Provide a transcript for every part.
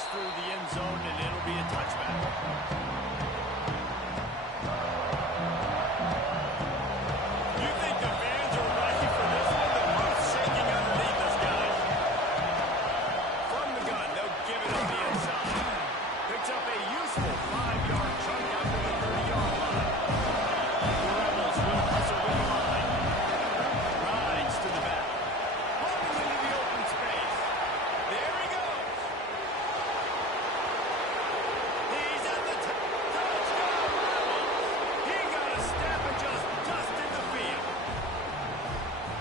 runs through the end zone, and it'll be a touchback. You think the fans are ready for this one? The roof's shaking underneath us, guys. From the gun, they'll give it on the inside. Picks up a useful 5-yard chunk out to the 30-yard line. The Rebels will hustle with the line. Rides to the back. Holding into the open space. There he goes. He's at the touchdown Rebels. He got a step and just dusted the field.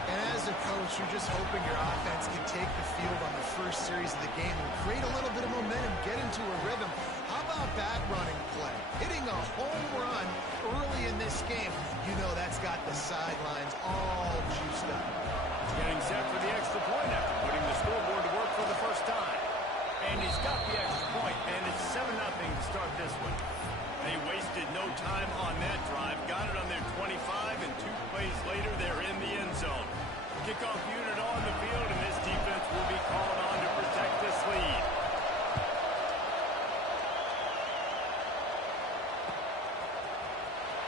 And as a coach, you're just hoping your offense can take the field on the first series of the game and create a little bit of momentum, get into a rhythm. How about that running play? Hitting a home run early in this game. You know that's got the sidelines all juiced up. Getting set for the extra point after putting the scoreboard to work for the first time. And he's got the extra point, and it's 7-0 to start this one. They wasted no time on that drive. Got it on their 25, and 2 plays later, they're in the end zone. Kickoff unit on the field, and this defense will be called on to protect this lead.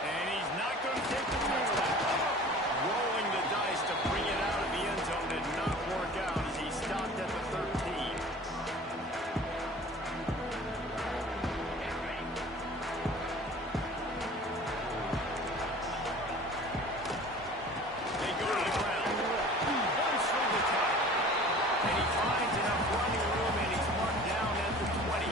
And he's not going to take the touchback. Rolling the dice to bring it out of the end zone did not work out as he stopped at the 13. They go to the ground. One swing attack. And he finds enough running room, and he's marked down at the 20.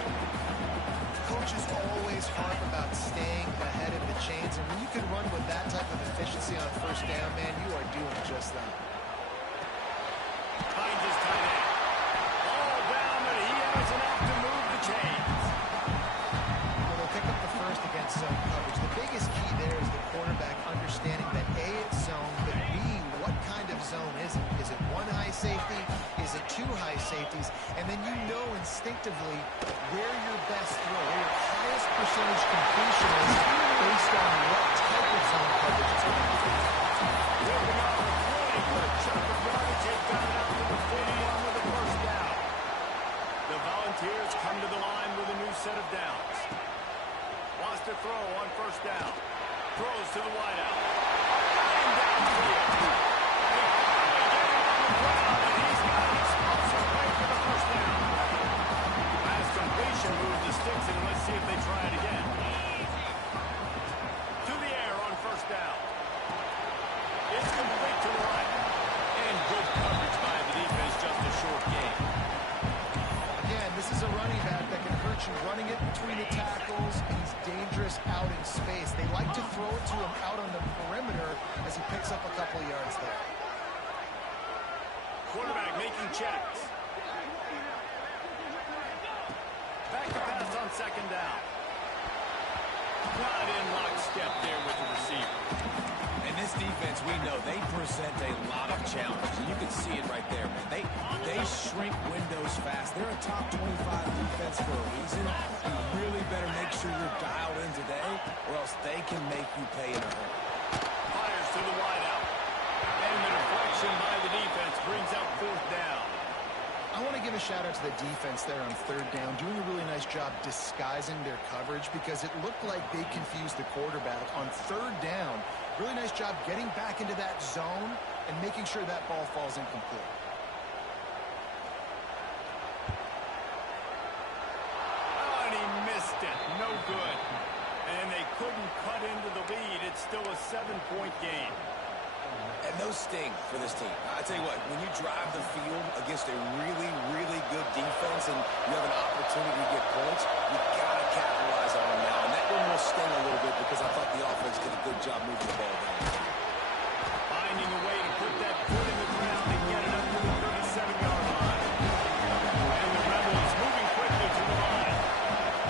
Coaches always harp about staying ahead of the chains, and when you can run with that type of efficiency on first down, man, you are doing just that. Finds his tight end. All down, but he has enough to move the chains. Well, they'll pick up the first against zone coverage. The biggest key there is the quarterback understanding that A, it's zone, but B, what kind of zone is it? Is it 1 high safety? Is it 2 high safeties? And then you know instinctively where your best throw, where your highest percentage completion is based on what type of zone coverage it's going to be. Whipping off a 20-foot chunk of yardage. They've got it out to the 41 with a first down. The Volunteers come to the line with a new set of downs. Wants to throw on first down. Throws to the wideout. And downfield. They finally get him on the ground, and he's got an explosive play for the first down. As completion moves the sticks, and let's see if they try it again. To the air on first down. It's complete to the right. And good coverage by the defense, just a short gain. Again, this is a running back that can hurt you running it between the tackles. He's dangerous out in space. They like to throw it to him out on the perimeter as he picks up a couple yards there. Quarterback making checks. Back to pass on second down. Not in lockstep there with the receiver. And this defense, we know, they present a lot of challenges. And you can see it right there, man. They shrink windows fast. They're a top 25 defense for a reason. You really better make sure you're dialed in today, or else they can make you pay in a hurry. Fires to the wideout. And the deflection by the defense brings up fourth down. I want to give a shout out to the defense there on third down, doing a really nice job disguising their coverage because it looked like they confused the quarterback on third down. Really nice job getting back into that zone and making sure that ball falls incomplete. Oh, and he missed it. No good. And they couldn't cut into the lead. It's still a 7-point game. And those sting for this team. I tell you what, when you drive the field against a really, really good defense and you have an opportunity to get points, you got to capitalize on them now. And that one will sting a little bit because I thought the offense did a good job moving the ball down. Finding a way to put that foot in the ground and get it up to the 37-yard line. And the Rebels moving quickly to the line.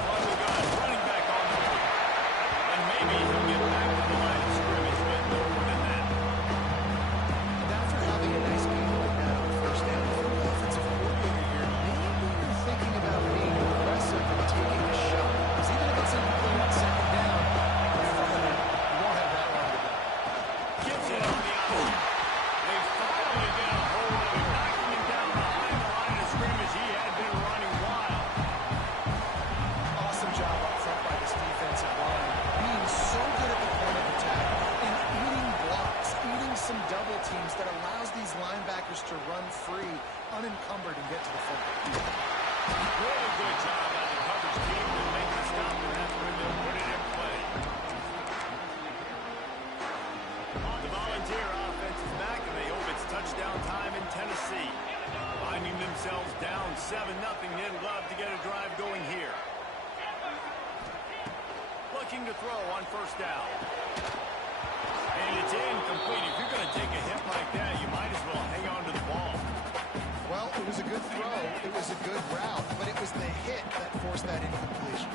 From the gun, running back on the run. And maybe he'll get back to the line of scrimmage, but no more than that. And after having a nice game like that on first down, if you're an offensive coordinator here, maybe you're thinking about being aggressive and taking a shot. Because even if it's incomplete on second down, you won't have that long to go. Gives it on the outside. 7-0. They'd love to get a drive going here. Looking to throw on first down. And it's incomplete. If you're going to take a hit like that, you might as well hang on to the ball. Well, it was a good throw. It was a good route, but it was the hit that forced that incompletion.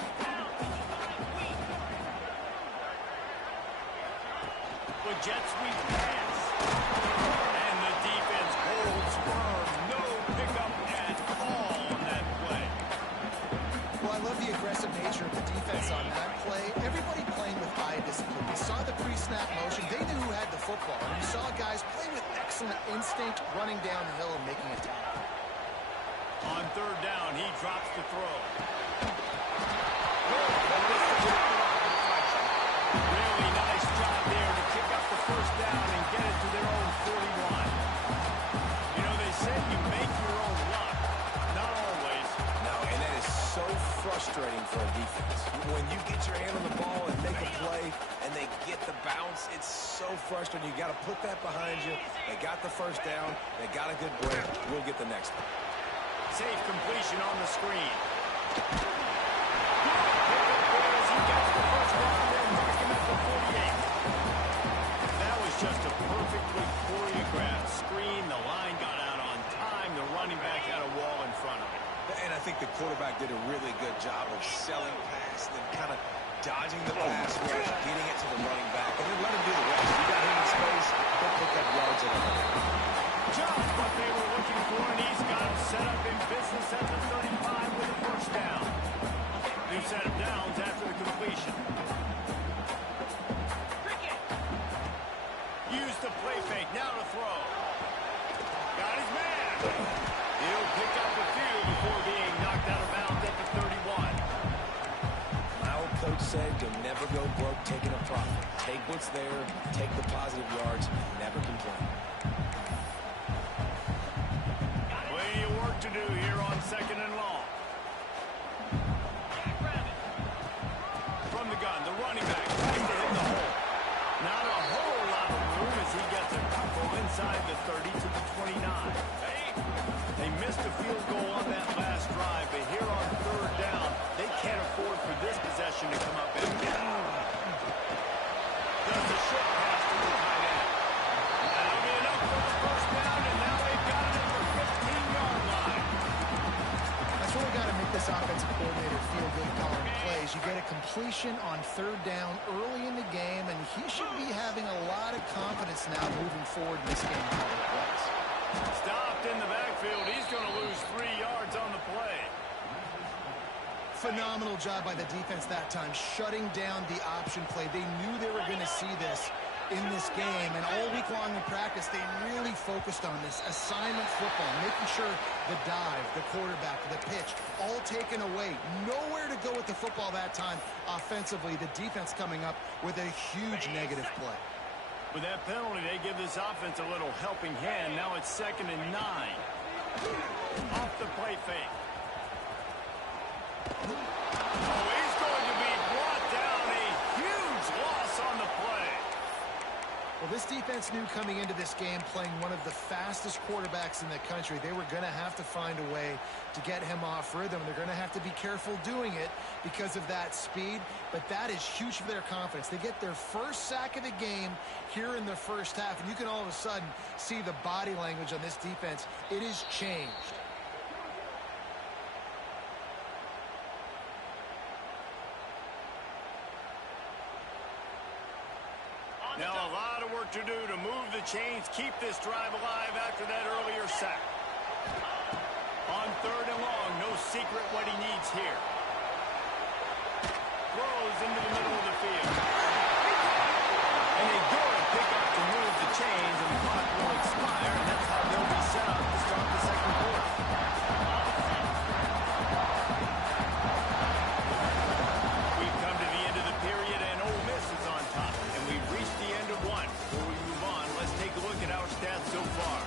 With jet sweep pass. And the defense holds firm. No pickup at all on that play. Well, I love the aggressive nature of the defense on that play. Everybody playing with eye discipline. They saw the pre-snap motion. They knew who had the football. And you saw guys play with excellent instinct, running down the hill and making a tackle. On third down, he drops the throw. Really nice job there to pick up the first down and get it to their own 41. You know, they said you make your own luck. Not always. No, and that is so frustrating for a defense. When you get your hand on the ball and make a play and they get the bounce, it's so frustrating. You got to put that behind you. They got the first down. They got a good break. We'll get the next one. Safe completion on the screen. He gets the first down and mark him at the 48. That was just a perfectly choreographed screen. The line got out on time. The running back had a wall in front of him. And I think the quarterback did a really good job of selling past and kind of dodging the pass, getting it to the running back, and then let him do the rest. You got him in space, he'll pick up yards at the Just what they were looking for, and he's got him set up in business at the 35 with a first down. New set of downs after the completion. Use the play fake, now to throw. Got his man. He'll pick up a few before being knocked out of bounds at the 31. My old coach said you'll never go broke taking a profit. Take what's there, take the positive yards, never complain. Plenty of work to do here on second and long. From the gun, the running back tries to hit the hole. Not a whole lot of room as he gets a couple inside the 30 to the 29. They missed a field goal on that last drive, but here on third down, they can't afford for this possession to come up empty. Does a short pass to the tight end. That'll be enough for the first down, and now they've got it at the 15-yard line. That's where we got to make this offensive coordinator feel good calling plays. You get a completion on third down early in the game, and he should be having a lot of confidence now moving forward in this game calling plays. Stopped in the backfield. He's going to lose 3 yards on the play. Phenomenal job by the defense that time, shutting down the option play. They knew they were going to see this in this game, and all week long in practice, they really focused on this assignment football, making sure the dive, the quarterback, the pitch, all taken away. Nowhere to go with the football that time offensively. The defense coming up with a huge negative play. With that penalty, they give this offense a little helping hand. Now it's 2nd and 9. Off the play fake. Oh, he's going to be brought down. A huge loss on the play. Well, this defense knew coming into this game, playing one of the fastest quarterbacks in the country, they were going to have to find a way to get him off rhythm. They're going to have to be careful doing it because of that speed, but that is huge for their confidence. They get their first sack of the game here in the first half, and you can all of a sudden see the body language on this defense. It is changed. Now a lot of work to do to move the chains, keep this drive alive after that earlier sack. On third and long, no secret what he needs here. Throws into the middle of the field. And a good pickup to move the chains, and the clock will expire, and that's how they'll be set up to start the second quarter. We've come to the end of the period, and Ole Miss is on top. And we've reached the end of one. Before we move on, let's take a look at our stats so far.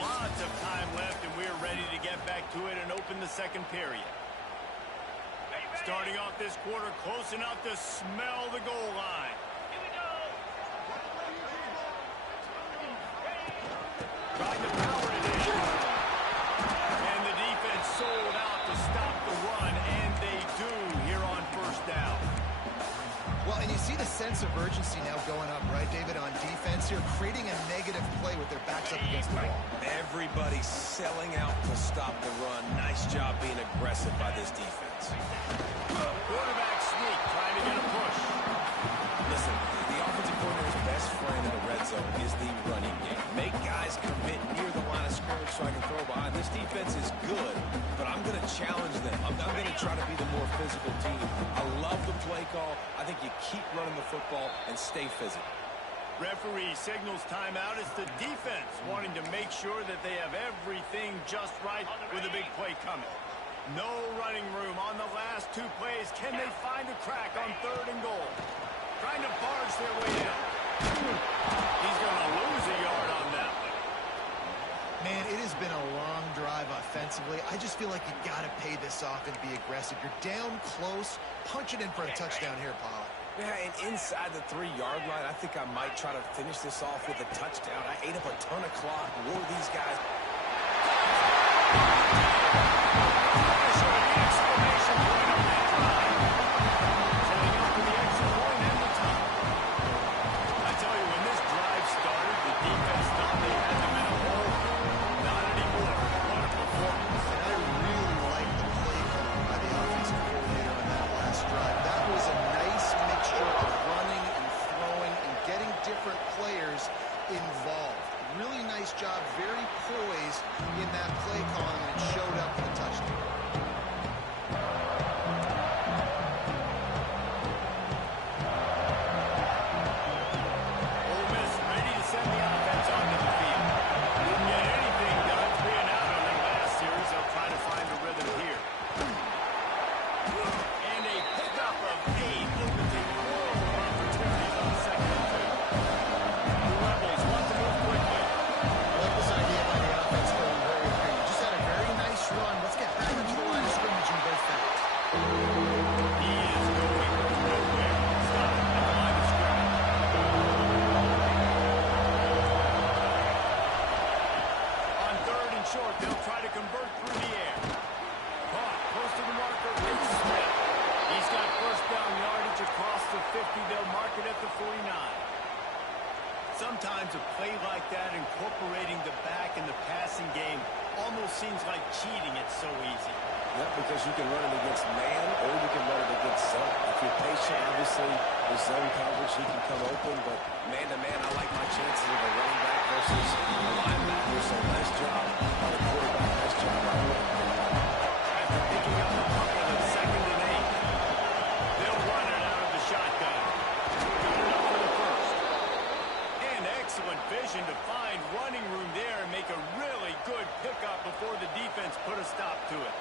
Lots of time left, and we're ready to get back to it and open the second period. Starting off this quarter, close enough to smell the goal line. Trying to power it in. And the defense so sense of urgency now going up, right, David, on defense here, creating a negative play with their backs up against the wall. Everybody's selling out to stop the run. Nice job being aggressive by this defense. Quarterback sneak, trying to get a push. Listen, the offensive coordinator's best friend in the red zone is the running game. Make guys commit near the line of scrimmage so I can throw behind. This defense is good, but I'm going to challenge them. I'm going to try to be the more physical team. I love the play call. I think you keep running the football and stay physical. Referee signals timeout. It's the defense wanting to make sure that they have everything just right with a big play coming. No running room on the last two plays. Can they find a crack on 3rd and goal? Trying to barge their way in. He's going to lose a yard on that one. Man, it has been a long drive offensively. I just feel like you got to pay this off and be aggressive. You're down close. Punch it in for a touchdown here, Pollard. Yeah, and inside the 3-yard line, I think I might try to finish this off with a touchdown. I ate up a ton of clock. Wore these guys. Exclamation point on that drive. Setting up for the extra point and the top. I tell you, when this drive started, the defense thought they had them in a hole. Not anymore. What a performance. And I really like the play call by the offensive coordinator on that last drive. That was a nice mixture of running and throwing and getting different players involved. Really nice job, very poised in that play call, and it showed up in the touchdown. Ole Miss ready to send the offense onto the field. Didn't get anything done, 3 and out on their last series. They'll try to find a rhythm here. And a pickup of 8 opens a world of opportunities on 2nd and 2. The Rebels want to move quickly. I like this idea by the offense going very high. You just had a very nice run. Let's get back into the line of scrimmage and go fast. He is going nowhere. Stop at the line of scrimmage. On 3rd and short, they'll try to convert through the air. Caught close to the marker is Smith. He's got 1st down yardage across the 50. They'll mark it at the 49. Sometimes a play like that, incorporating the back in the passing game, almost seems like cheating. It's so easy. Yep, because you can run it against man or you can run it against zone. If you're patient, obviously, with zone coverage, he can come open. But man-to-man, I like my chances of a running back versus a linebacker. So nice job by the quarterback. Nice job by the running back. After picking up a couple of 2nd and 8, they'll run it out of the shotgun. Got it up for the 1st. And excellent vision to find running room there and make a really good pickup before the defense put a stop to it.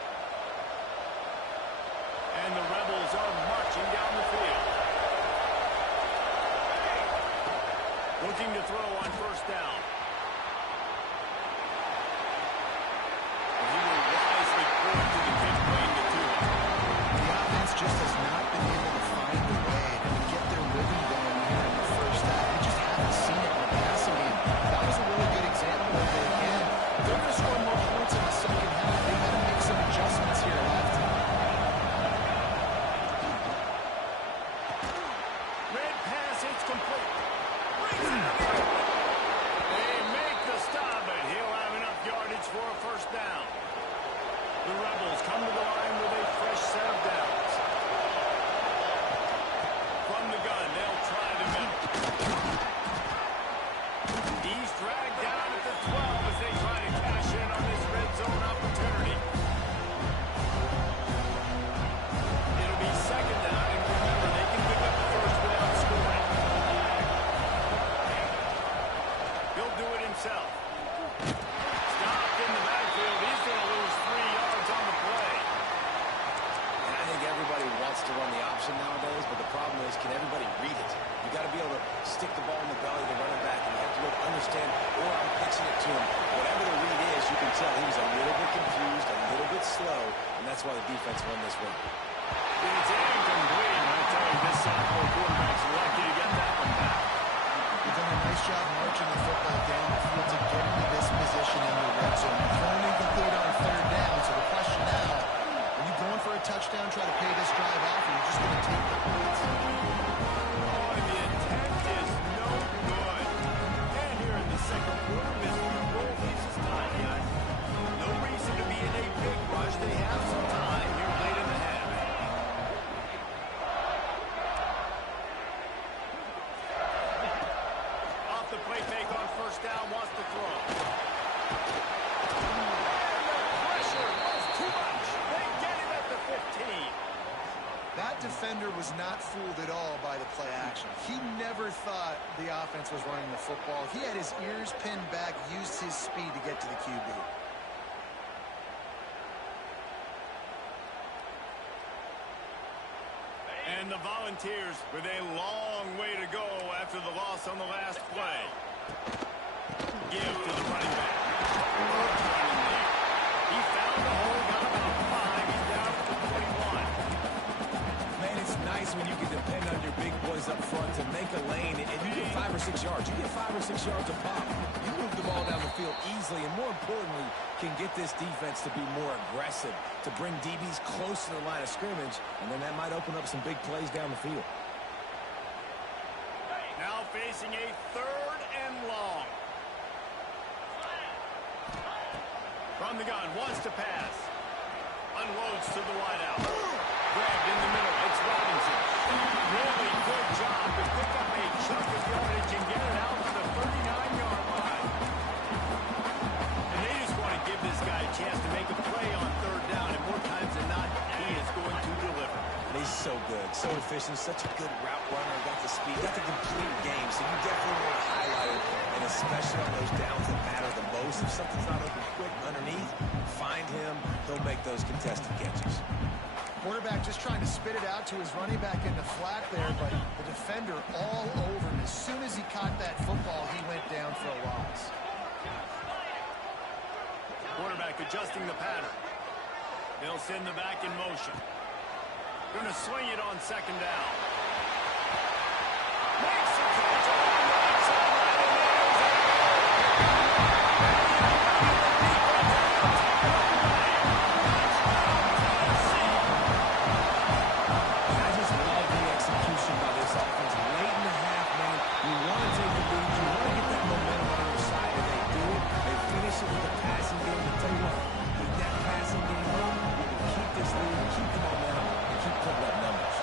And the Rebels are marching down the field. Looking to throw on 1st down. And he will wisely throw it to the kick lane to Tua. The offense just has not been able to find a way to get their rhythm going here in the 1st half. They just haven't seen it in the passing game. That was a really good example of it again. They're going to score more points in the 2nd half. They've got to make some adjustments here left. Red pass, it's complete. Brings it out. They make the stop, but he'll have enough yardage for a 1st down. The Rebels come to the line with a fresh set of downs. From the gun, they'll try the middle. He's dragged down at the 12 as they try to cash in on this red zone opportunity. It'll be 2nd down, and remember, they can pick up the 1st without scoring. He'll do it himself. Stopped in the backfield. He's going to lose 3 yards on the play. And I think everybody wants to run the option nowadays, but the problem is, can everybody read it? You got to be able to stick the ball in the belly of the running back, and you have to be able to understand, or I'm pitching it to him. Whatever the read is, you can tell he was a little bit confused, a little bit slow, and that's why the defense won this one. It's incomplete. I tell you, this sophomore quarterback's lucky to get that one back. You've done a nice job marching the football down the field to get into this position in the red zone. Thrown incomplete on 3rd down, so the question now, are you going for a touchdown, try to pay this drive off, or are you just going to take the points? Oh, in the That defender was not fooled at all by the play action. He never thought the offense was running the football. He had his ears pinned back, used his speed to get to the QB. And the Volunteers with a long way to go after the loss on the last play. Give to the running back. He found the hole, got about 5. He's down to the 21. Man, it's nice when you can depend on your big boys up front to make a lane, and you get 5 or 6 yards. You get 5 or 6 yards a pop. You move the ball down the field easily, and more importantly, can get this defense to be more aggressive, to bring DBs close to the line of scrimmage, and then that might open up some big plays down the field. Now facing a 3rd and long. From the gun, wants to pass. Unloads to the wideout. Grabbed in the middle. It's Robinson. Really good job to pick up a chunk of yardage and get it out to the 39-yard line. And they just want to give this guy a chance to make a play on 3rd down, and more times than not, he is going to deliver. He's so good, so efficient, such a good route runner, got the speed, got the complete game, so you definitely want to highlight it, and especially on those downs that matter the most. If something's not open quick underneath, find him, he'll make those contested catches. Quarterback just trying to spit it out to his running back in the flat there, but the defender all over him. As soon as he caught that football, he went down for a loss. Quarterback adjusting the pattern. They'll send the back in motion. Going to swing it on 2nd down. Makes the catch on the right side. I just love the execution by this offense. Late in the half, man, you want to take the lead, you want to get that momentum on your side, and they do it. They finish it with the passing game. I tell you what, keep that passing game up. You can keep this lead, keep the momentum, and keep putting up numbers.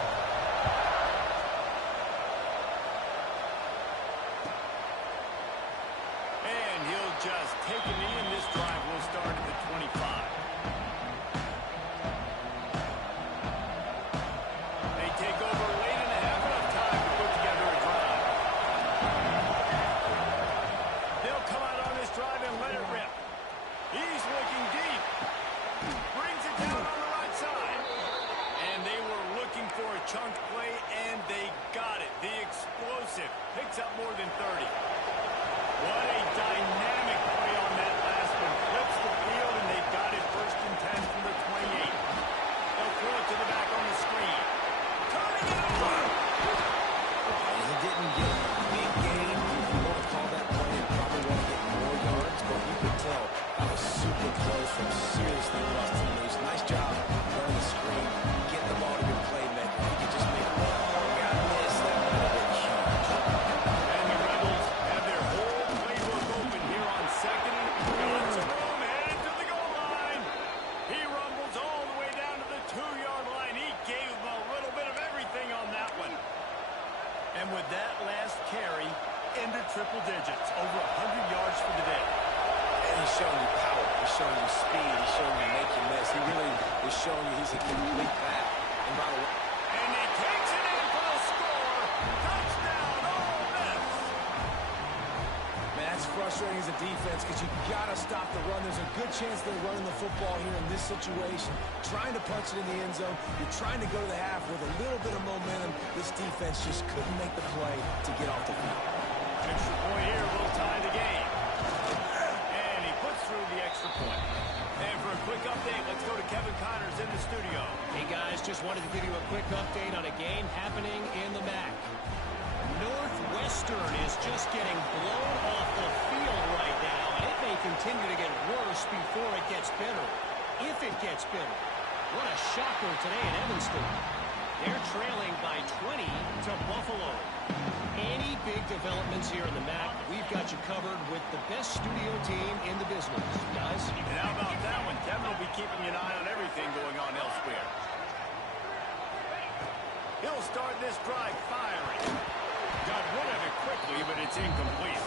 And he'll just take a knee, and this drive will start at the 25. They take over late in the half, enough time to put together a drive. They'll come out on this drive and let it rip. He's looking deep. Brings it down on the right side. And they were looking for a chunk play, and they got it. The explosive picks up more than 30. What a dynamic play on that last one. Flips the field, and they got it 1st and 10 from the 28. They'll throw it to the back on the screen. Turning it over. He didn't get a big gain. If you want to call that play, you probably want to get more yards, but you could tell that was super close from seriously rusting loose. Nice job running the screen, getting the ball to your playmaker. If you could just make one guy miss, that would have been huge. And the Rebels have their whole playbook open here on 2nd. Lots of room, headed to the goal line. He rumbles all the way down to the 2-yard line. He gave them a little bit of everything on that one. And with that last carry, into triple digits, over 100 yards for the day. And he's showing you power. He's showing you speed. He's showing you make you miss. He really is showing you he's a complete back. And by the way, And he takes it in for the score. Touchdown, Ole Miss. man, that's frustrating as a defense because you got to stop the run. There's a good chance they're running the football here in this situation. Trying to punch it in the end zone. You're trying to go to the half with a little bit of momentum. This defense just couldn't make the play to get off the field. Extra point here will tie the game. And he puts through the extra point. And for a quick update, let's go to Kevin Connors in the studio. Hey guys, just wanted to give you a quick update on a game happening in the MAC. Northwestern is just getting blown off the field right now, and it may continue to get worse before it gets better. If it gets better. What a shocker today in Evanston. They're trailing by 20 to Buffalo. Any big developments here in the MAC, we've got you covered with the best studio team in the business. Guys? And how about that one? Kevin will be keeping an eye on everything going on elsewhere. He'll start this drive firing. Got rid of it quickly, but it's incomplete.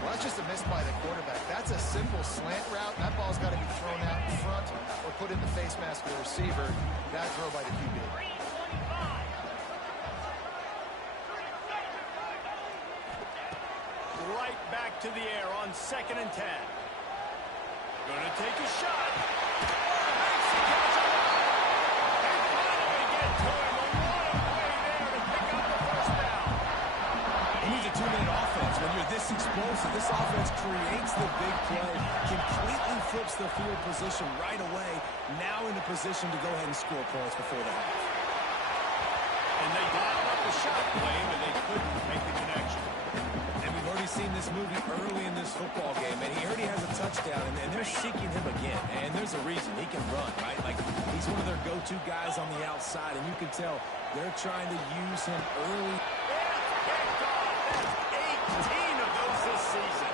Well, that's just a miss by the quarterback. That's a simple slant route. That ball's got to be thrown out in front or put in the face mask of the receiver. Bad throw by the QB. Right back to the air on 2nd and 10. Gonna take a shot. Makes the catch on the line. They finally get to him. A lot of play there to pick up the first down. He needs a 2-minute offense. When you're this explosive, this offense creates the big play, completely flips the field position right away, now in a position to go ahead and score points before the half. And they dialed up the shot play, but they couldn't make the connection. And we've already seen this movie early in this football game, and he already has a touchdown, and they're seeking him again. And there's a reason. He can run, right? Like, he's one of their go-to guys on the outside, and you can tell they're trying to use him early. Picked off. That's 18 of those this season.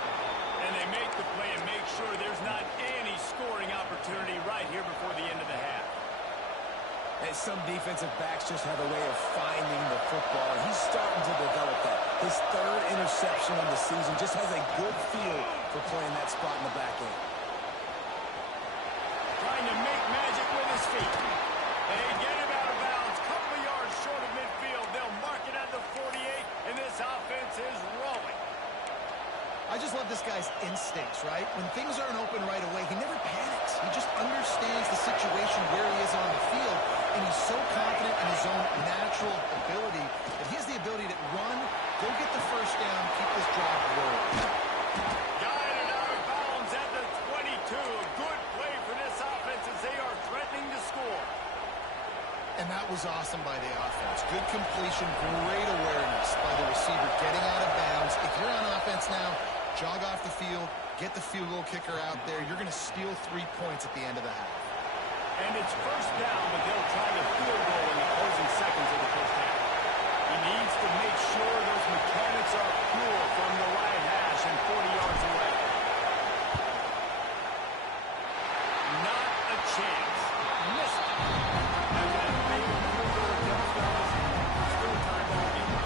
And they make the play and make sure there's not any scoring opportunity right here before the end of the half. And some defensive backs just have a way of finding the football. He's starting to develop that. His 3rd interception of the season, just has a good feel for playing that spot in the back end. Trying to make magic with his feet. They get him out of bounds. Couple of yards short of midfield. They'll mark it at the 48, and this offense is rolling. I just love this guy's instincts, right? When things aren't open right away, he never panics. He just understands the situation where he is on the field, and he's so confident in his own natural ability that he has the ability to run, go get the first down, keep this drive rolling. Guided out of bounds at the 22. A good play for this offense as they are threatening to score. And that was awesome by the offense. Good completion, great awareness by the receiver getting out of bounds. If you're on offense now, jog off the field, get the field goal kicker out there. You're going to steal 3 points at the end of the half. And it's first down, but they'll try the field goal in the closing seconds of the first half. He needs to make sure those mechanics are pure from the right hash and 40 yards away. Not a chance. Missed it. After that fatal field goal attempt, fellas, still time ball game.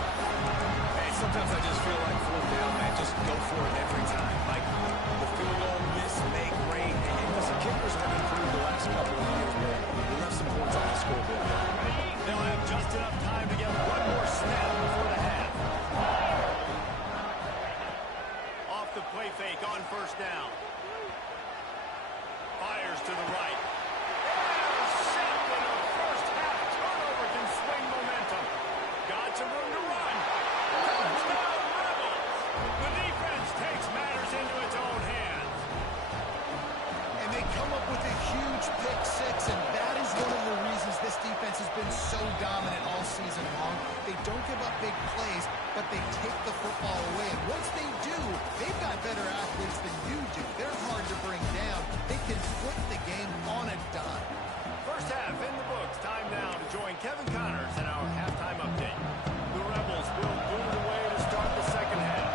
Hey, sometimes I just feel like 4th down, man, just go for it every time. Like, the field goal, miss, make, great. And listen, kickers have improved the last couple of years, but we left some points on the scoreboard. They'll have just enough time to get one more snap before the half. Off the play fake on first down. Fires to the right. Intercepted. A first half turnover can swing momentum. Got some room to run. Touchdown Rebels. The defense takes matters into its own hands. And they come up with a huge pick six, and that is one of the reasons this defense has been so dominant all season long. They don't give up big plays, but they take the football away. And once they do, they've got better athletes than you do. They're hard to bring down. They can flip the game on a dime. First half in the books. Time now to join Kevin Connors in our halftime update. The Rebels will boot it away to start the second half.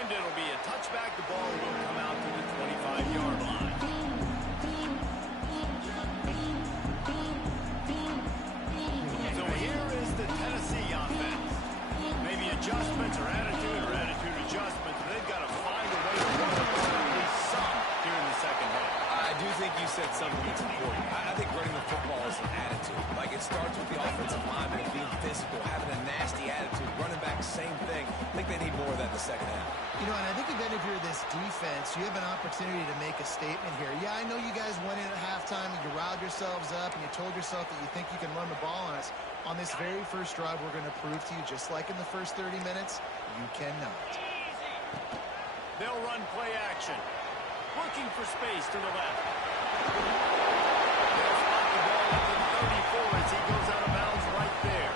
And it'll be a touchback. The ball will come out to the 25-yard line. So here is the Tennessee offense. Maybe adjustments or attitude adjustments. They've got to find a way to run the ball at least some here in the second half. I do think you said something that's important. I think running the football is an attitude. Like, it starts with the offensive lineman being physical, having a nasty attitude. Running back, same thing. I think they need more of that in the second half. You know, and I think even if you're this defense, you have an opportunity to make a statement here. Yeah, I know you guys went in at halftime and you riled yourselves up and you told yourself that you think you can run the ball on us. On this very first drive, we're going to prove to you, just like in the first 30 minutes, you cannot. They'll run play action. Looking for space to the left. They'll spot the ball at the 34 as he goes out of bounds right there.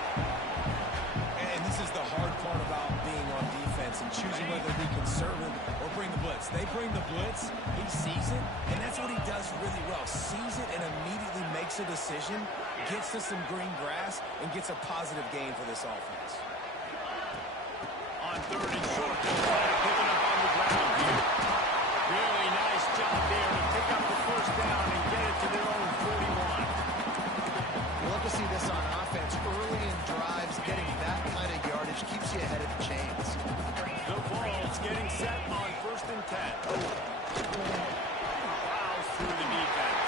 And this is the hard part about being on defense and choosing whether to be conservative or bring the blitz. They bring the blitz, he sees it, and that's what he does really well. Sees it and immediately makes a decision, gets to some green grass, and gets a positive gain for this offense. On 3rd and short, they'll try to pick it up on the ground here. Really nice job there to pick up the first down and get it to their own 41. We'll love to see this on offense. Early in drives, getting that kind of yardage keeps you ahead of the chains. The ball's getting set on 1st and 10. Plows through the defense.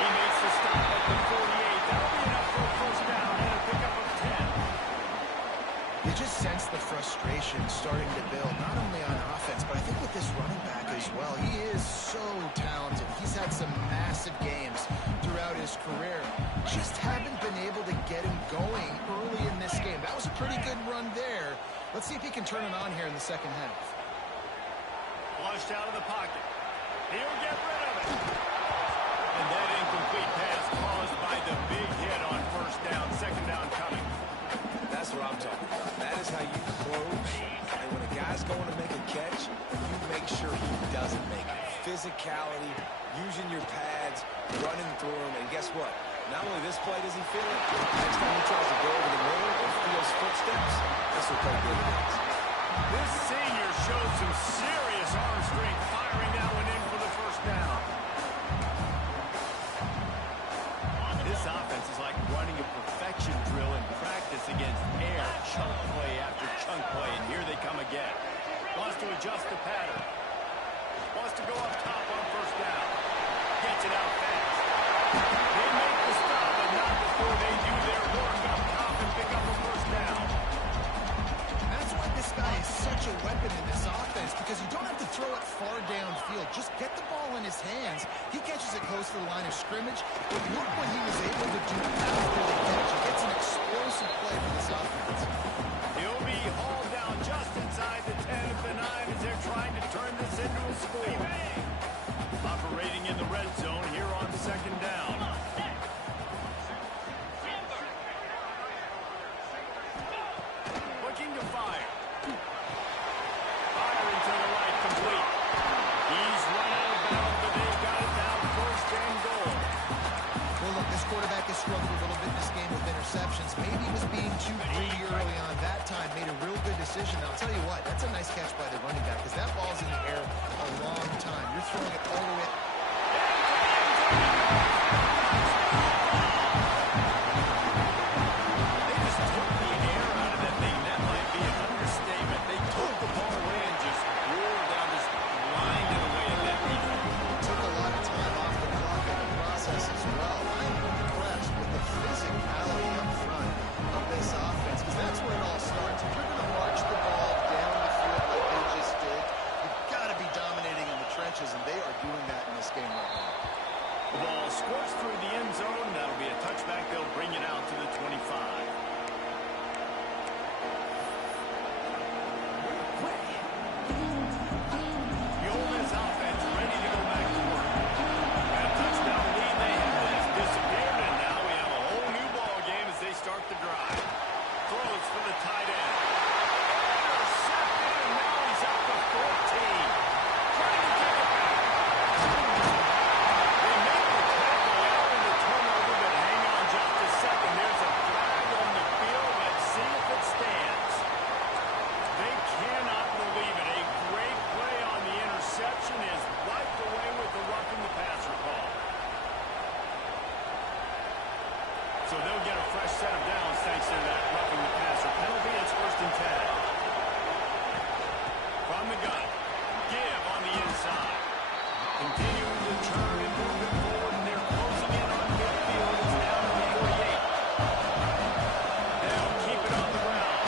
He makes the stop at the 48. That'll be enough for a first down and a pickup of 10. You just sense the frustration starting to build, not only on offense, but I think with this running back as well. He is so talented. He's had some massive games throughout his career. Just haven't been able to get him going early in this game. That was a pretty good run there. Let's see if he can turn it on here in the second half. Flushed out of the pocket. He'll get rid of it. And that incomplete pass caused by the big hit on first down. Second down coming. That's what I'm talking about. That is how you close. And when a guy's going to make a catch, you make sure he doesn't make it. Physicality, using your pads, running through him. And guess what? Not only this play does he feel it, next time he tries to go over the middle or feels footsteps, this will pay dividends. This senior showed some serious arm strength, firing that one in for the first down. This offense is like running a perfection drill in practice against air, chunk play after chunk play, and here they come again. Wants to adjust the pattern. Wants to go up top on first down. Gets it out fast. They make the stop, but not before they do their work up top and pick up a first down. That's why this guy is such a weapon in this offense, because you don't have to throw it far downfield. Just get the ball in his hands. He catches it close to the line of scrimmage. But look what he was able to do after the catch. He gets an explosive play for this offense. He'll be hauled down just inside the 10 at the 9 as they're trying to turn this into a score. Operating in the red zone here on second down. Looking to fire. Firing to the right, complete. He's run out of bounds, but they've got it down first and goal. Well, look, this quarterback has struggled a little bit in this game with interceptions. Maybe he was being too greedy early on. That time made a real good decision. I'll tell you what, that's a nice catch by the running back, because that ball's in the air a long time. You're throwing it all the way. They just took the air out of that thing. That might be an understatement. They took the ball away and just rolled down, just grinded away at that defense. Took a lot of time off the clock in the process as well. I'm impressed with the physicality up front of this offense, because that's where it all starts. If you're going to march the ball down the field like they just did, you've got to be dominating in the trenches, and they are doing that in this game right now. The ball squirts through the end zone. That'll be a touchback. They'll bring it out to the 25. The Ole Miss offense ready to go back to work. And a touchdown lead they have disappeared, and now we have a whole new ball game as they start the drive. Throws for the tight end. Intercepted, and now he's up to 14. Trying to kick it back. They make the tackle out in the turnover, but hang on just a second. There's a flag on the field. Let's see if it stands. They cannot believe it. A great play on the interception is wiped away with the roughing the passer call. So they'll get a fresh set of downs thanks to that roughing the passer penalty. It's first and 10. From the gun, give on the inside. Continuing to turn and move it forward, and they're closing in on midfield. It's down to the 48. They'll keep it on the ground.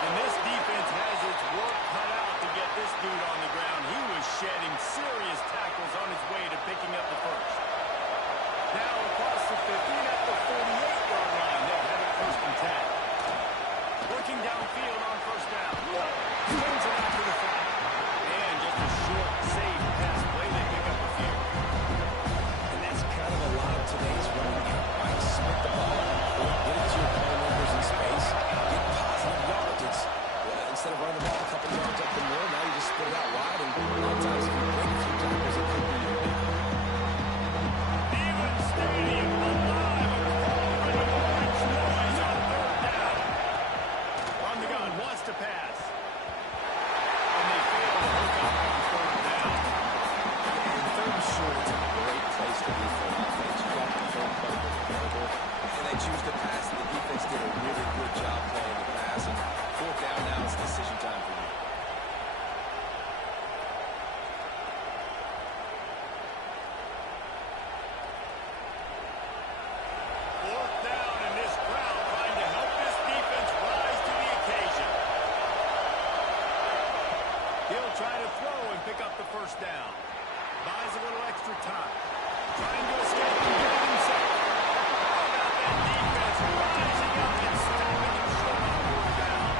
And this defense has its work cut out to get this dude on the ground. He was shedding serious tackles on his way to picking up the first. Now across the 50 at the 48-yard line. They'll have it first and 10. Working downfield on first down. Swings it out to the flat. And just a short, safe pass play. They pick up a few. He'll try to throw and pick up the first down. Buys a little extra time. Trying to escape and get himself. How about that defense rising up and stopping him short on fourth down?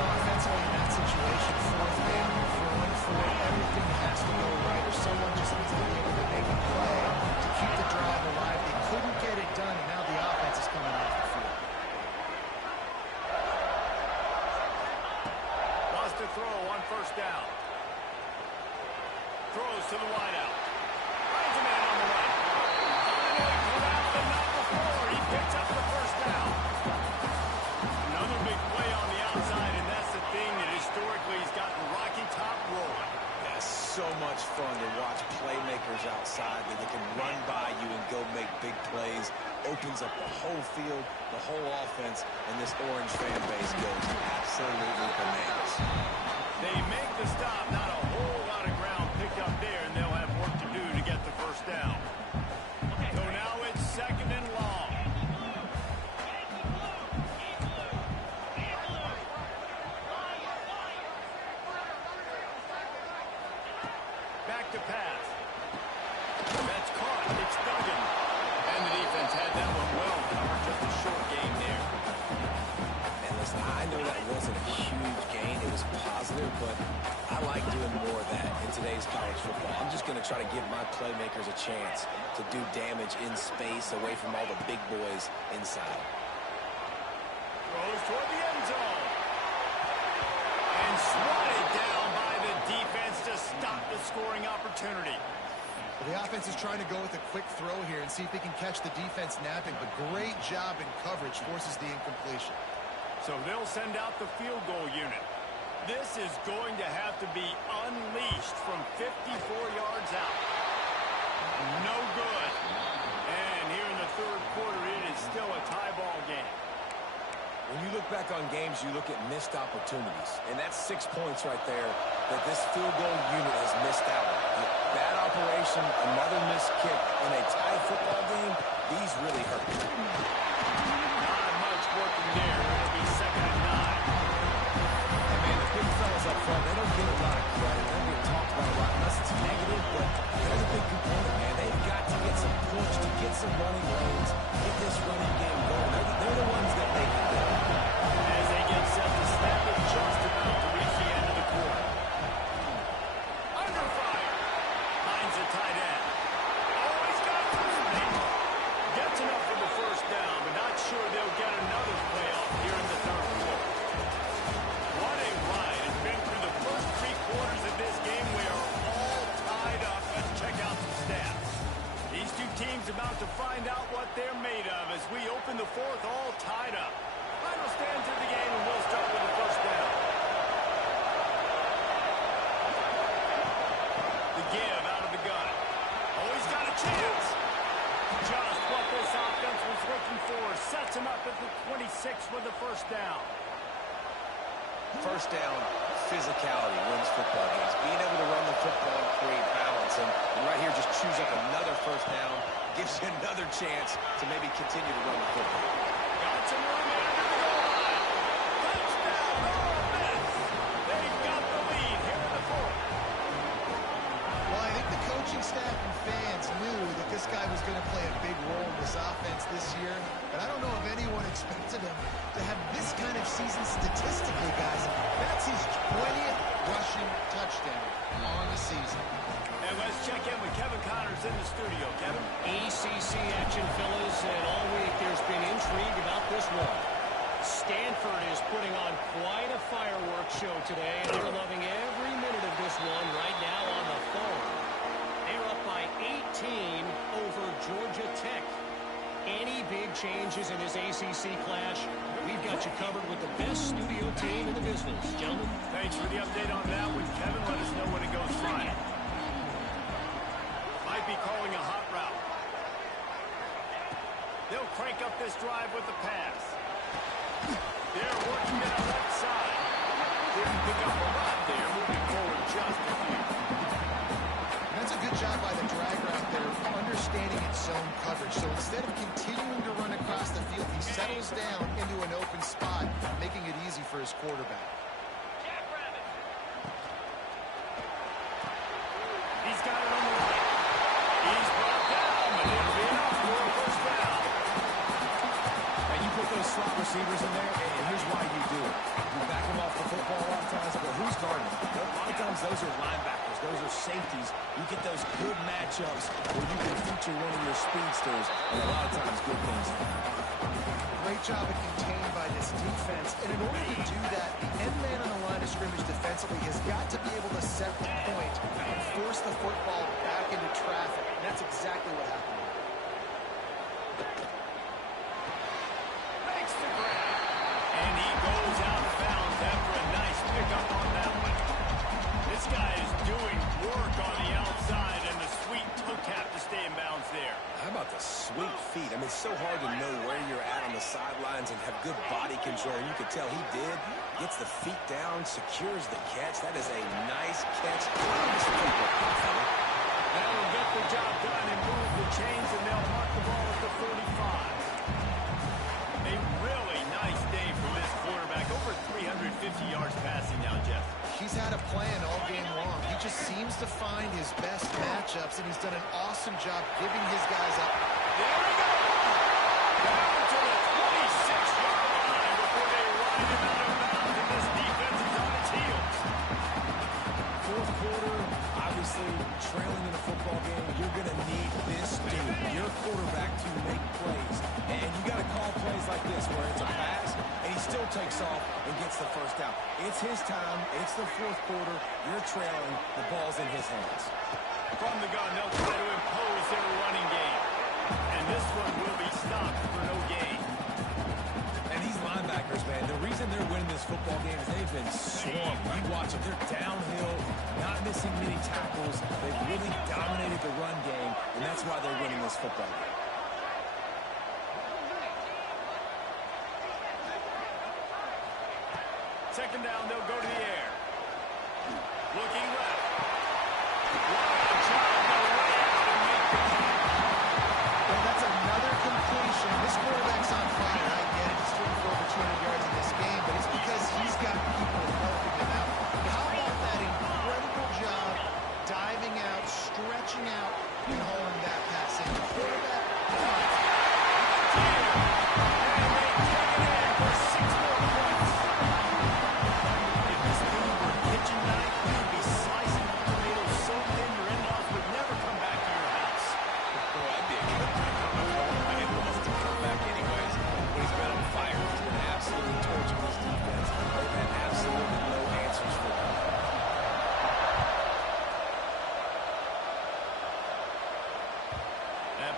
Offensively in that situation, fourth down, you're 4-4, everything has to go right, or someone just needs to be able to make a play to keep the drive alive. They couldn't get it done, and now the offense is coming off the field. Wants to throw on first down. Throws to the wideout. Finds a man on the right. Finally corralled and not before. He picks up the first down. Another big play on the outside, and that's the thing that historically he's gotten Rocky Top rolling. That's so much fun to watch playmakers outside that they can run by you and go make big plays. Opens up the whole field, the whole offense, and this Orange fan base goes absolutely bananas. They make the stop. Not a whole lot of ground picked up there, and they'll have work to do to get the first down. So now it's second and long. Back to pass. That's caught. It's Duggan. And the defense had that one well covered. Just a short game there. And listen, I know that wasn't a huge gain. It was positive, but I like doing more of that in today's college football. I'm just going to try to give my playmakers a chance to do damage in space away from all the big boys inside. Throws toward the end zone. And swatted down by the defense to stop the scoring opportunity. The offense is trying to go with a quick throw here and see if they can catch the defense napping, but great job in coverage forces the incompletion. So they'll send out the field goal unit. This is going to have to be unleashed from 54 yards out. No good. And here in the third quarter, it is still a tie ball game. When you look back on games, you look at missed opportunities. And that's 6 points right there that this field goal unit has missed out on. Bad operation, another missed kick in a tie football game, these really hurt. Not much working there. It'll be second and 9. And man, the big fellas up front, they don't get a lot of credit. They don't get talked about a lot unless it's negative, but they're the big component, man. They've got to get some push to get some running lanes, get this running game going. They're the ones that make it go. As they get set to snap it, just about to reach the end of the quarter. Under fire. Finds a tight end. Oh, he's got three. Gets enough for the first down, but not sure they'll get another playoff here in the third quarter. What a ride. It's been through the first 3 quarters of this game. We are all tied up. Let's check out some stats. These two teams about to find out what they're made of as we open the fourth all tied up. Final stands of the game, and we'll start with the first down. The give out of the gun. Oh, he's got a chance. Just what this offense was looking for. Sets him up at the 26 with the first down. First down, physicality wins football games. Being able to run the football and create balance. And right here, just choose up another first down. Gives you another chance to maybe continue to run the football. Got some room under the goal line. Touchdown, Ole Miss. They've got the lead here in the fourth. Well, I think the coaching staff and fans knew that this guy was going to play a big role in this offense this year, but I don't know if anyone expected him to have this kind of season statistically, guys. That's his 20th rushing touchdown on the season. And let's check in with Kevin Connors in the studio. Kevin? ACC action, fellas, and all week there's been intrigue about this one. Stanford is putting on quite a fireworks show today, and they're loving every minute of this one right now on the phone. They're up by 18 over Georgia Tech. Any big changes in this ACC clash, we've got you covered with the best studio team in the business. Gentlemen? Thanks for the update on that one, Kevin. Let us know when it goes Friday. Might be calling a hot route. They'll crank up this drive with the pass. They're working down left side. Didn't pick up a lot there, moving forward just a few. That's a good job by the drag route there, understanding its zone coverage. So instead of continuing to run across the field, he settles down into an open spot, making it easy for his quarterback. ends, those are linebackers, those are safeties. You get those good matchups where you can feature one of your speedsters, and a lot of times good things happen. Great job of contained by this defense. And in order to do that, the end man on the line of scrimmage defensively has got to be able to set the point and force the football back into traffic. And that's exactly what happened. Makes the grab. And he goes out of bounds after a nice pickup on that one. This guy is doing work on the outside, and the sweet toe tap to stay in bounds there. How about the sweet feet? I mean, it's so hard to know where you're at on the sidelines and have good body control. You could tell he did. Gets the feet down, secures the catch. That is a nice catch. That'll get the job done and move the chains, and they'll mark the ball at the 45. A really nice day from this quarterback. Over 350 yards passing now, Jeff. He's had a plan all game long. He just seems to find his best matchups, and he's done an awesome job giving his guys up. There we go! Down to the 26-yard line before they ride him out of bounds, and this defense is on its heels. Fourth quarter, obviously trailing in a football game, you're going to need this dude, your quarterback, to make plays. And you got to call plays like this where it's a pass, and he still takes off and gets the first down. It's his time. It's the fourth quarter. You're trailing. The ball's in his hands. From the gun, they'll try to impose their running game. And this one will be stopped for no gain. And these linebackers, man, the reason they're winning this football game is they've been swarmed. You watch them. They're downhill, not missing many tackles. They've really dominated the run game, and that's why they're winning this football game. Second down, they'll go to the air. Looking left. Wow, trying to lay out and make the catch. Well, that's another completion. This quarterback's on fire. I get it. He's throwing for over 200 yards in this game, but it's because he's got people helping him out. How about that incredible job diving out, stretching out, and hauling that pass in? The quarterback.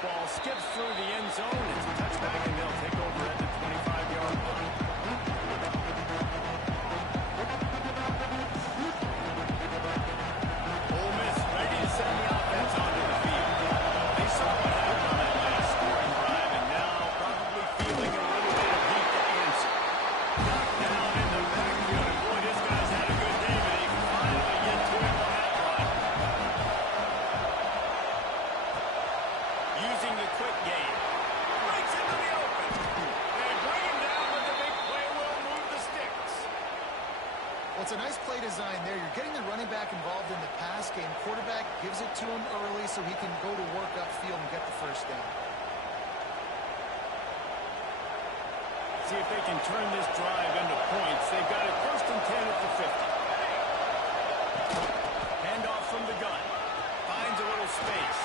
Ball skips through the end zone. It's a touchback, and they'll take over at the 25-yard line. Ole Miss ready to send the offense onto the field. They saw what happened on that last scoring drive, and now probably feeling a little bit of heat to answer. Knocked down in the backfield, and boy, this guy's had a good day, but he can finally get to him on that run. Using the quick game. Breaks into the open. They bring him down, but the big play will move the sticks. Well, it's a nice play design there. You're getting the running back involved in the pass game. Quarterback gives it to him early so he can go to work upfield and get the first down. See if they can turn this drive into points. They've got it 1st and 10 at the 50. Handoff from the gun. Finds a little space.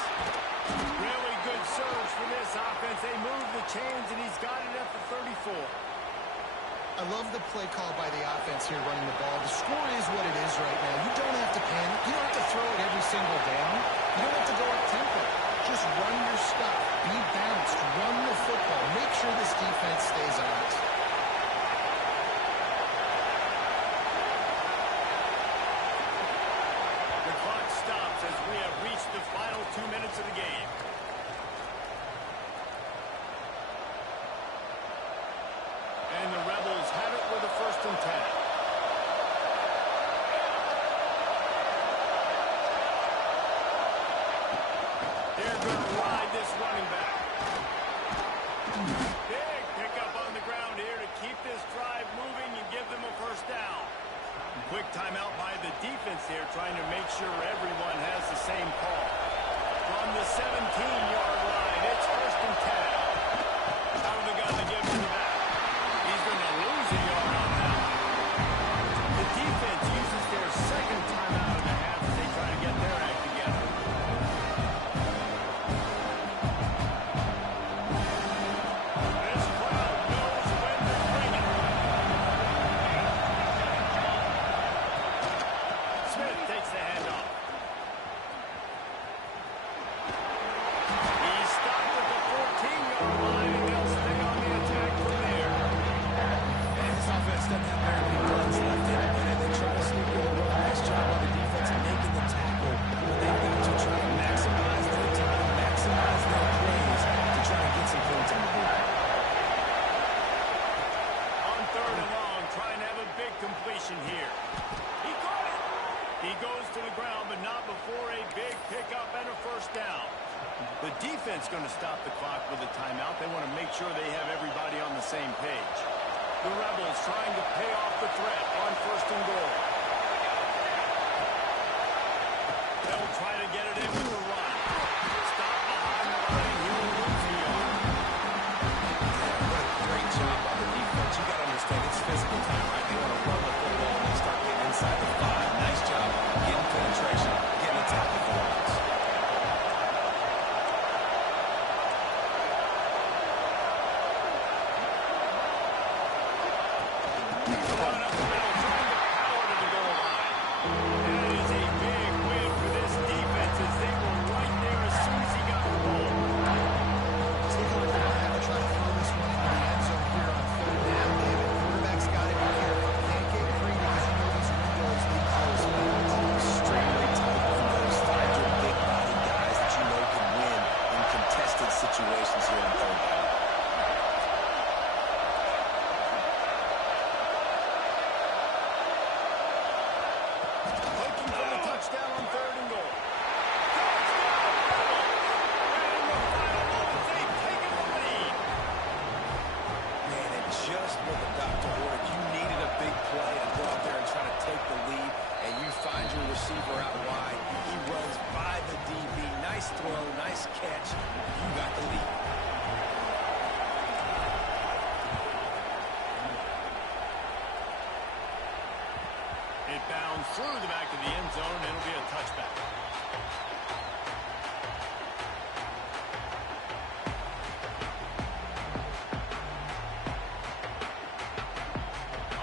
Really good surge from this offense. They move the chains, and he's got it at the 34. I love the play call by the offense here running the ball. The score is what it is right now. You don't have to panic. You don't have to throw it every single down. You don't have to go up tempo. Just run your stuff. Be balanced. Run the football. Make sure this defense stays on it. The clock stops as we have reached the final 2 minutes of the game. And the Rebels have it with a 1st and 10. They're going to ride this running back. Big pickup on the ground here to keep this drive moving and give them a 1st down. Quick timeout by the defense here, trying to make sure everyone has the same call. From the 17-yard line, it's 1st and 10. Out of the gun to give to the back. He's going to lose a yard on that. The defense uses their 2nd timeout of the He goes to the ground, but not before a big pickup and a first down. The defense going to stop the clock with a timeout. They want to make sure they have everybody on the same page. The Rebels trying to pay off the threat on first and goal. They'll try to get it in with the run. Stop behind the line. He will lose the yard. What a great job by the defense. You got to understand it's physical time, right? They want to run the football and they start getting inside the 5. Nice job getting penetration, getting the top performance. It bounds through the back of the end zone, and it'll be a touchback.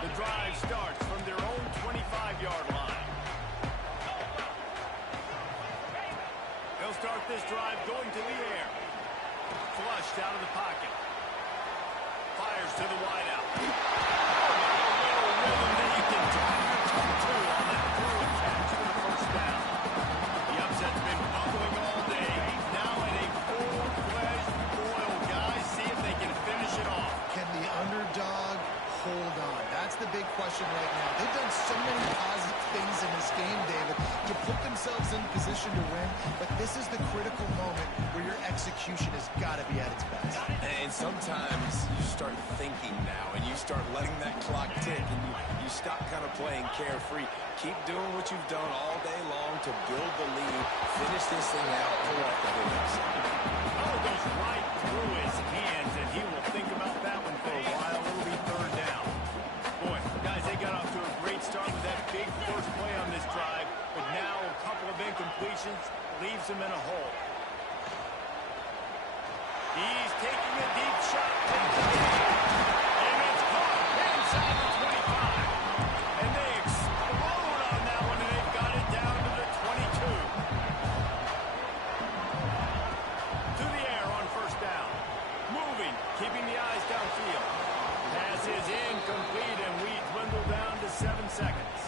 The drive starts from their own 25-yard line. They'll start this drive going to the air. Flushed out of the pocket. Fires to the wideout. A little rhythm that you can drive your tongue to on that throw and catch for the first down. The upset's been bubbling all day. Now in a full-fledged boil, guys. See if they can finish it off. Can the underdog hold on? That's the big question right now. They've done so many positive things in this game, David, to put themselves in position to win, but this is the critical moment where your execution has got to be at its best. And sometimes you start thinking now, and you start letting that clock tick, and you stop kind of playing carefree. Keep doing what you've done all day long to build the lead, finish this thing out, pull off the big upset. Oh, goes right through his hands, and he will think about that one for a while. It'll be third down. Boy, guys, they got off to a great start with that big first play on this drive, but now a couple of incompletions leaves them in a hole. He's taking a deep shot, takes the game, and it's caught inside the 25. And they explode on that one, and they've got it down to the 22. To the air on first down. Moving, keeping the eyes downfield. Pass is incomplete, and we dwindle down to 7 seconds.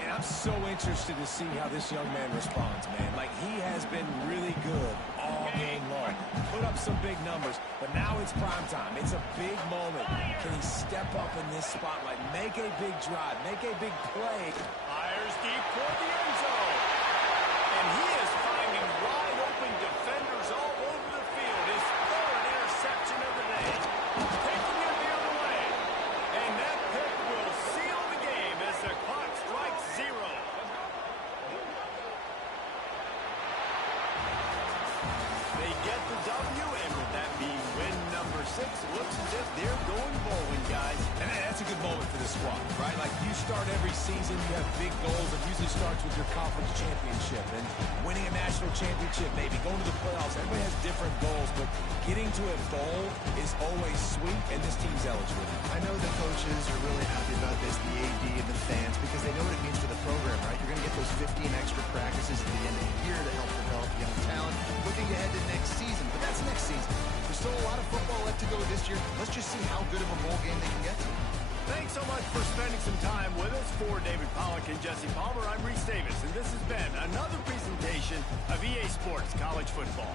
And I'm so interested to see how this young man responds, man. Like, he has been really good all game long. Put up some big numbers, but now it's prime time. It's a big moment. Can he step up in this spotlight, make a big drive, make a big play? Fires deep toward the end zone. And he is finding wide open defenders all over the field. His third interception of the day. Taking it the other way. And that pick will seal the game as the clock strikes 0. They get the W, and with that being win number 6, looks as if they're going bowling, guys. And that's a good moment for the squad, right? Like, you start every season, you have big goals. It usually starts with your conference championship and winning a national championship, maybe going to the playoffs. Everybody has different goals, but getting to a bowl is always sweet, and this team's eligible. I know the coaches are really happy about this, the AD and the fans, because they know what it means for the program, right? You're going to get those 15 extra practices at the end of the year to help develop young talent. Looking ahead to next season, but that's next season. There's still a lot of football left to go this year. Let's just see how good of a bowl game they can get to. Thanks so much for spending some time with us. For David Pollack and Jesse Palmer, I'm Reese Davis, and this has been another presentation of EA Sports College Football.